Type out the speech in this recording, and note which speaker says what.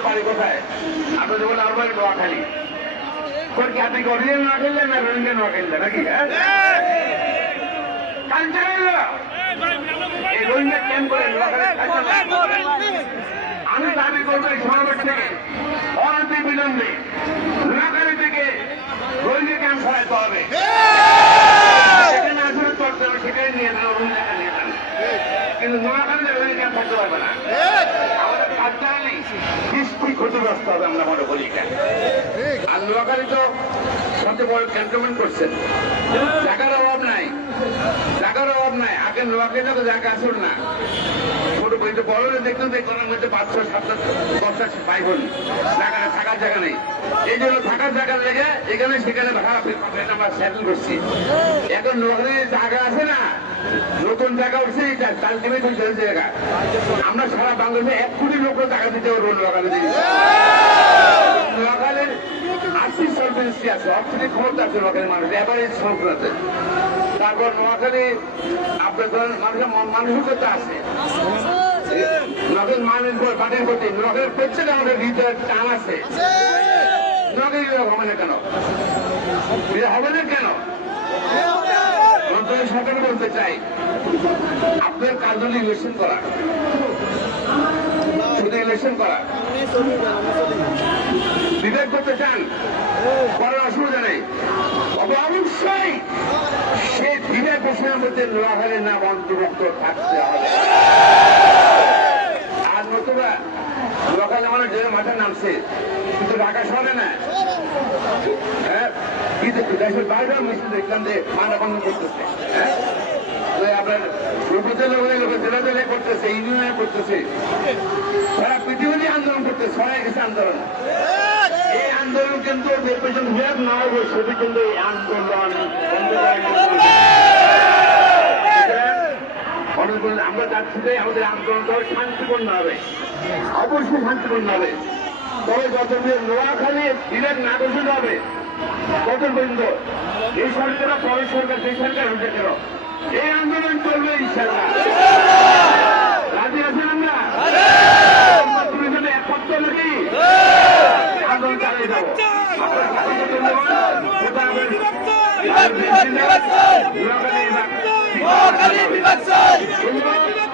Speaker 1: আপনার বাড়ি কোথায়? আপনি যেমন আমার বাড়ি নোয়াখালী। তোর কি আপনি অরিজিনাল নোয়া খেললেন না রোহিঙ্গা নোয়া খেললেন নাকি হ্যাঁ? রোহিঙ্গা আমি দাবি করব সমাবেশ থেকে অনতি বিলম্বে নোয়াখালী থেকে রোহিঙ্গা ক্যাম্প সরাইতে হবে। সেখানে আসলে চর্চা হবে সেখানে নিয়ে নিয়ে যান কিন্তু নোয়াখালীতে রোহিঙ্গা ক্যাম্প থাকতে পারবে না। কালচারালি ক্ষতিগ্রস্ত হবে আমরা মনে করি আর তো সবচেয়ে বড় ক্যান্টনমেন্ট করছেন জায়গার অভাব নাই। জায়গার অভাব নাই। আগে নোয়াখালীতে তো জায়গা আসল না। মধ্যে পাঁচশো, সাতশো দশটা জায়গা থাকার জায়গা নেই। এই জন্য থাকার জায়গা লেগে এখানে, সেখানে আমরা করছি। এখন জায়গা আছে না? নতুন জায়গা উঠছে জায়গা। আমরা সারা বাংলাদেশে এক কোটি লোক জায়গা দিতে পারব নোয়াখালী আর্থিক সলভেন্সি আছে অর্থনৈতিক ক্ষমতা আছে নোয়াখালীর মানুষ অ্যাভারেজ সম্পদ আছে। তারপর নোয়াখালী, আপনার ধরেন মানুষের মন- মানসিকতা আছে। নোয়াখালীর মানুষ মাটির প্রতি নোয়াখালীর প্রত্যেকে আমাদের হৃদয়ের টান আছে। নোয়াখালী হবে না কেন? হবে না কেন? সরকার বলতে চাই, আপনার কাজ ইলেকশন করা। শুধু ইলেকশন করা। বিবেক করতে চান, করার অসুবিধা নেই। অবশ্যই সেই বিবেক ঘোষণার মধ্যে নোয়াখালীর নাম অন্তর্ভুক্ত থাকতে হবে আর নতুবা নোয়াখালী মানে যে মাঠে কিন্তু ঢাকা শহরে না। হ্যাঁ দেশের বাইরেও মিছিল দেখলাম যে মানা বন্ধ করতেছে। হ্যাঁ? করতেছে আন্দোলন করতেছে না হবে। আমরা যাচ্ছি যে আমাদের আন্দোলনটা শান্তিপূর্ণ হবে। অবশ্যই শান্তিপূর্ণ হবে। তবে যতদিন নোয়াখালী বিরাট না ঘোষিত হবে। তত পর্যন্ত? এই সরকার পরের সরকার সেই সরকার হতে কেন? এই আন্দোলন চলবে ইনশাল্লাহ রাজি আছেন আমরা? তুমি একমাত্র নাকি? আন্দোলন চালিয়ে যাব। নোয়াখালী
Speaker 2: মহাকালী বিভাগ
Speaker 1: ধন্যবাদ